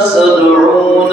70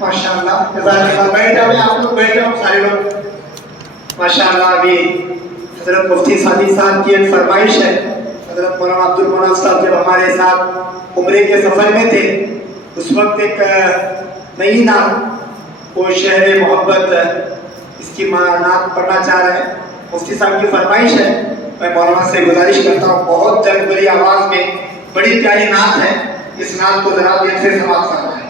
माशाअल्लाह जज़ाकल्लाह। बैठ जाओ आप लोग, बैठ जाओ सारे लोग। माशाअल्लाह अभी हजरत मुफ्ती सादी साहब की एक फरमाइश है। हजरत मौलाना अब्दुल मोहन साहब जब हमारे साथ उम्रे के सफर में थे उस वक्त एक नई नात वो शहर मोहब्बत इसकी नात पढ़ना चाह रहे हैं। मुफ्ती साहब की फरमाइश है। मैं मौलाना से गुजारिश करता हूँ, बहुत जल्द बड़ी आवाज़ में बड़ी प्यारी नात है, इस नात को जरा दिल से समाप्त करना है।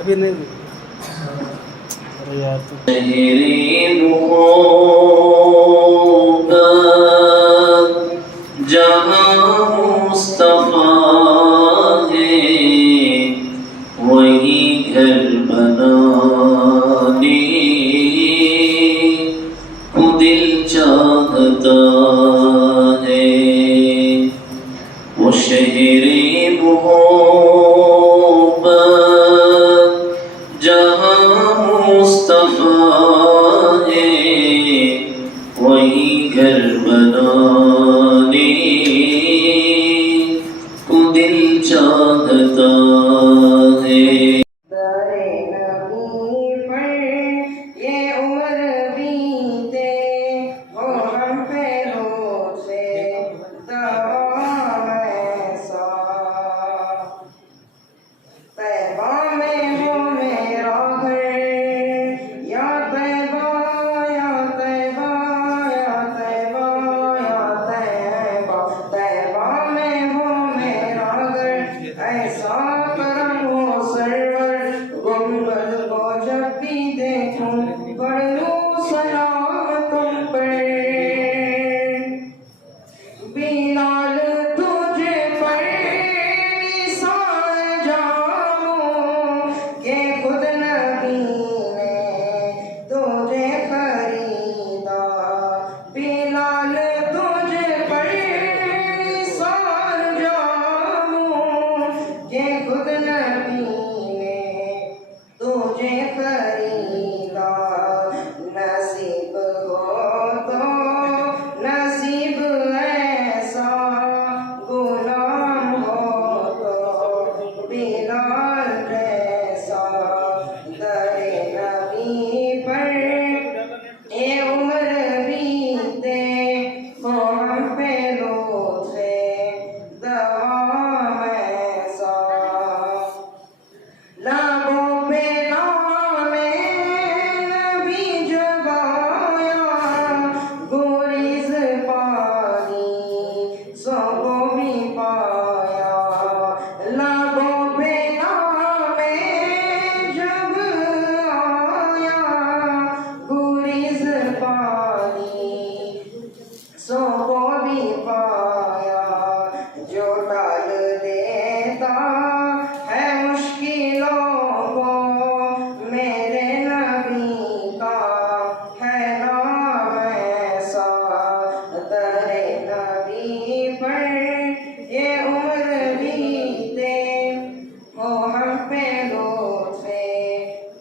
अभी नहीं। अरे यार तो जहाँ मुस्तफा है वही घर बनाने को दिल चाहता है वो शहरे मोहब्बत जहाँ मुस्तफा है वही घर बनाने को दिल चाहता है।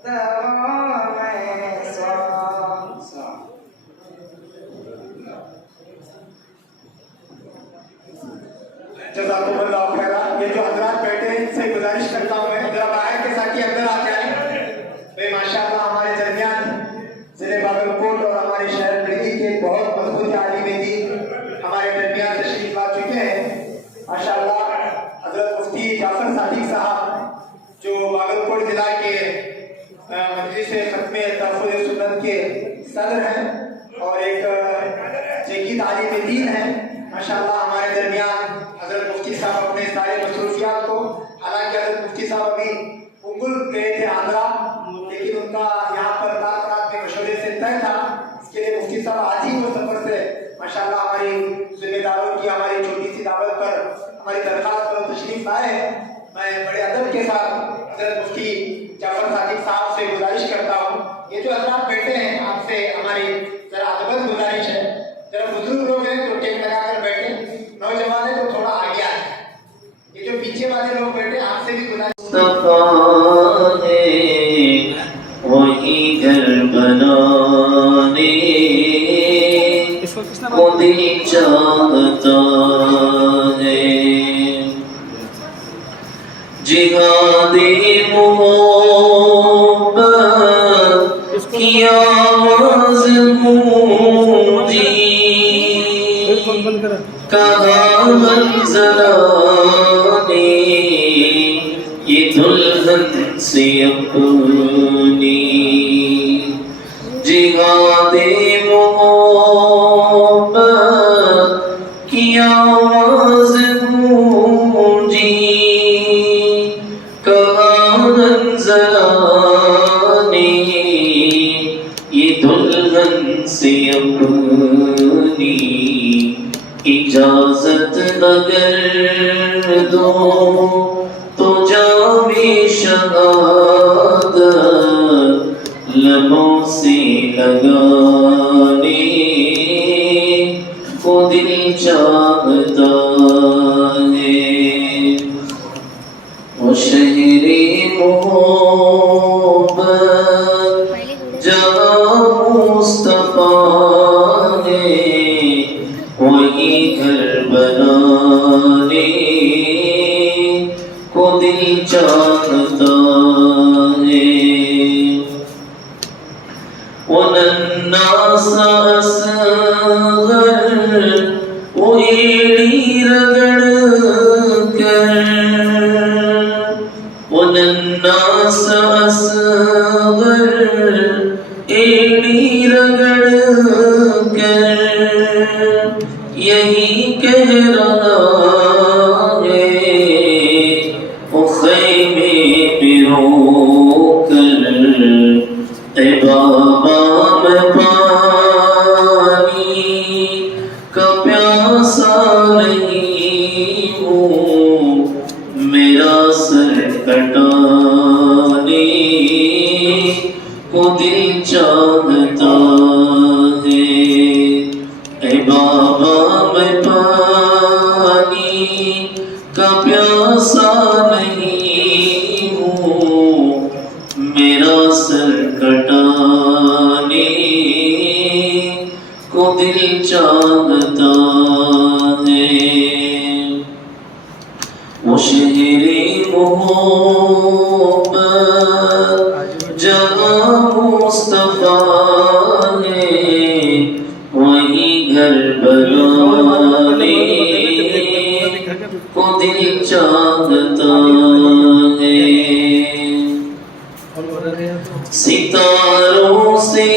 जज़ाकुमुल्लाह खैरा। ये जो हजरात बैठे हैं इनसे गुजारिश करता हूँ मैं जरा बाहर के साथी अंदर आ जाए। भाई माशाअल्लाह हमारे दरमियान जिले बागलकोट और हमारे शहर दिल्ली के बहुत मजबूत आलिम दीन हमारे दरमियान तशरीफ ला चुके हैं। माशाअल्लाह हजरत मुफ्ती जाफर सादिक साहब जो बागलकोट जिला के मजलिस खत्मे तहफ़्फ़ुज़ सुन्नत के सदर हैं और एक जगीद आलिम दीन है। माशाअल्लाह हमारे दरमियान हजरत मुफ्ती साहब अपने सारे मसरूफियात को, हालांकि हजरत मुफ्ती साहब अभी उंगुल गए थे आंध्रा, लेकिन उनका यहाँ पर रात में मशवरे से तय था, इसके लिए मुफ्ती साहब आज ही वो सफर से माशाअल्लाह हमारी जिम्मेदारों की हमारी छोटी सी दावत पर हमारी दरखास्त पर तशरीफ लाए। मैं बड़े अदब के साथ हजरत मुफ्ती जाफर सादिक साहब से गुजारिश करता हूँ, ये जो हजरात बैठे हैं आपसे हमारी जरा अदबन गुजारिश है, जरा बुजुर्ग लोग हैं तो टेक लगाकर बैठे, नौजवान है तो थोड़ा आगे आए, ये जो पीछे वाले लोग बैठे आपसे भी गुजारिश। वही घर बनाने को दिल चाहता है, जिहादे मोहब्बत की आवाज़ गूंजी, कहा मंज़ला ने ये दुल्हन से अपनी, जिहादे मोहब्बत की आवाज़ गूंजी, कहा मंज़ला ने ये दुल्हन से अपनी, इजाज़त अगर दो तो जामे शहादत लबों से लगाने को दिल चाहता है। वो शहरे मोहब्बत जहाँ मुस्तफा है, वही घर बनाने को दिल चाहता है। वो नन्ना सा असग़र वो एड़ी रगड़ कर, वो नन्ना सा असग़र एड़ी रगड़ कर यही कह रहा है, वो ख़ैमे में रोकर ए बाबा मैं पानी का प्यासा नहीं हूँ, मेरा सर कटाने को दिल चाहता है। ए बाबा मैं पानी का प्यासा नहीं हूँ, मेरा सर कटाने को दिल चाहता है। वो शहरे मोहब्बत जहाँ मुस्तफा है, वही घर बनाने को दिल चाहता है। सितारों से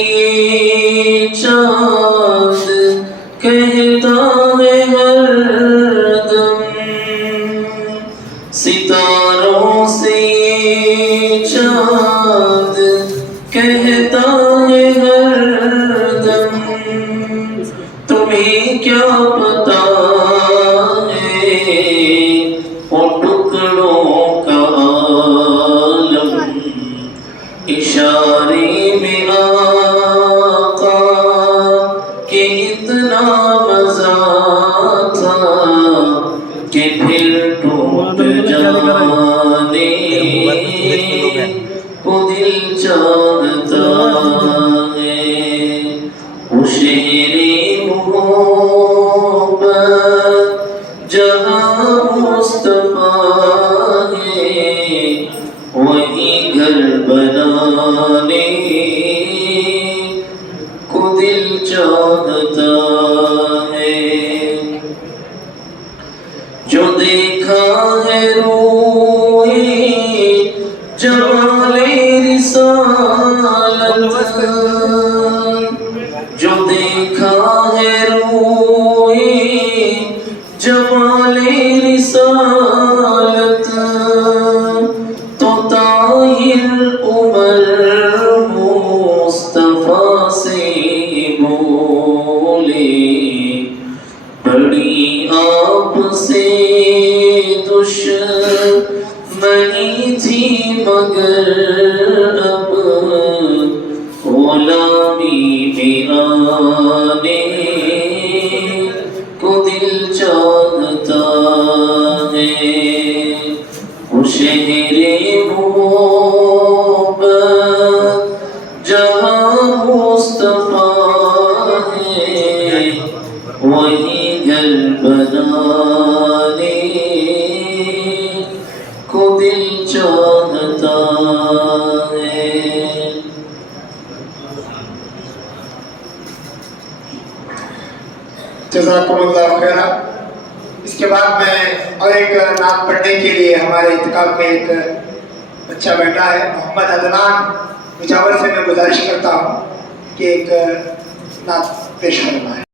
चाँद कहता है हरदम, सितारों से चाँद कहता है हरदम, तुम्हें क्या पता है वो टुकड़ों का आलम, इशारे में आका के इतना मजा था कि फिर टूट जाने को दिल चाहता है वो शहरे मोहब्बत जहाँ मुस्तफा है वही घर बनाने को दिल चाहता है। जो देखा है रोए जमाले रिसालत, जो देखा है रोए जमाले रिसालत, तो ताहिर उमर मुस्तफा से बोले बड़ी आपसे दुश्मनी थी मगर अब गुलामी में आने को दिल चाहता है। वो शहरे मोहब्बत जहाँ मुस्तफा है वही घर बनाने को दिल चाहता है। जज़ाकुमुल्लाह खैरा। इसके बाद मैं और एक नात पढ़ने के लिए हमारे इत्तेकाफ में एक बच्चा बैठा है, मोहम्मद अदनान मुजावर से मैं गुजारिश करता हूँ कि एक नात पेश करना है।